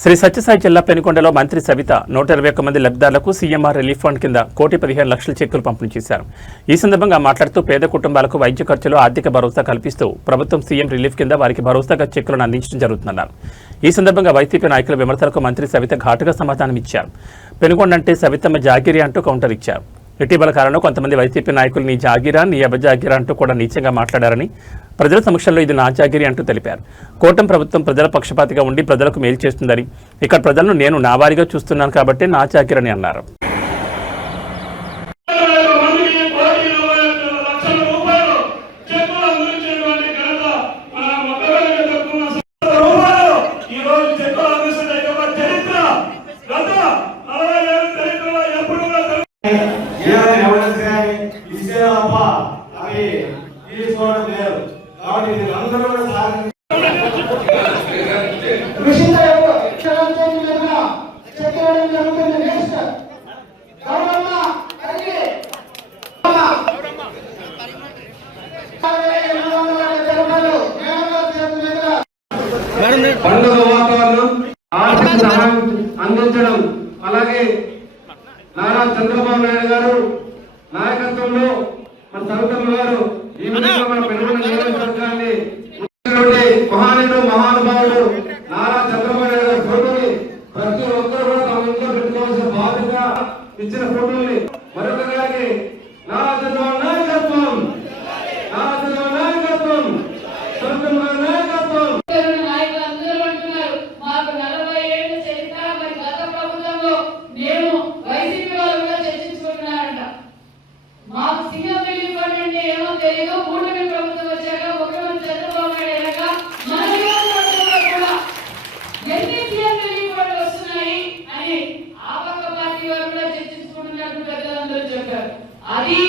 శ్రీ సత్యసాయి జిల్లా పెనుకొండలో మంత్రి సవిత 121 మంది లబ్ధిదారులకు సీఎంఆర్ రిలీఫ్ ఫండ్ కింద 1,15,00,000 చెక్కులు పంపిణీ చేశారు. ఈ సందర్భంగా మాట్లాడుతూ పేద కుటుంబాలకు వైద్య ఖర్చులు ఆర్థిక భరోసా కల్పిస్తూ ప్రభుత్వం సీఎం రిలీఫ్ కింద వారికి భరోసాగా చెక్కులను అందించడం జరుగుతుందన్నారు. ఈ సందర్భంగా వైసీపీ నాయకుల విమర్శలకు మంత్రి సవిత ఘాటుగా సమాధానం ఇచ్చారు. పెనుకొండ అంటే సవితమ్మ జాగిరి అంటూ కౌంటర్ ఇచ్చారు. ఇటీవల కాలంలో కొంతమంది వైసీపీ నాయకులు నీ జాగిరా నీ అబజాగిరా అంటూ కూడా నీచంగా మాట్లాడారని, ప్రజల సమక్షంలో ఇది నా జాగిరి అంటూ తెలిపారు. కూటమి ప్రభుత్వం ప్రజల పక్షపాతిగా ఉండి ప్రజలకు మేలు చేస్తుందని, ఇక్కడ ప్రజలను నేను నా వారిగా చూస్తున్నాను కాబట్టి నా జాగిరని అన్నారు. పండుగ వాతావరణం ఆర్థిక సహాయం అందించడం, అలాగే నారా చంద్రబాబు నాయుడు గారు నాయకత్వంలో మన సవితమ్మ గారు ఈ విధంగా మన పెనుకొండ నియోజకవర్గాన్ని మహానీయుడు మహానుభావుడు నారా చంద్రబాబు నాయుడు గారి ఫోటోని ప్రతి ఒక్కరు కూడా తమ ఇంట్లో పెట్టుకోవాల్సిన బాధ్యత ఇచ్చిన ఫోటోని మరొకరికి నారా చంద్రబాబు నాయకత్వం, నారా చంద్రబాబు నాయకత్వం, సవితమ్మ గారి నాయకత్వం. మాకు సీఎం రిలీఫ్ ఫండ్ అంటే ఏమో తెలియదు. కూటమి ప్రభుత్వం వచ్చాక ముఖ్యమంత్రి చంద్రబాబు నాయుడు అయినాక మన నియోజకవర్గంలో కూడా ఎన్ని సీఎం రిలీఫ్ ఫండ్ వస్తున్నాయి అని ఆ పక్క పార్టీ వారు కూడా చర్చించుకుంటున్నట్టు పెద్దలందరూ చెప్పారు. అది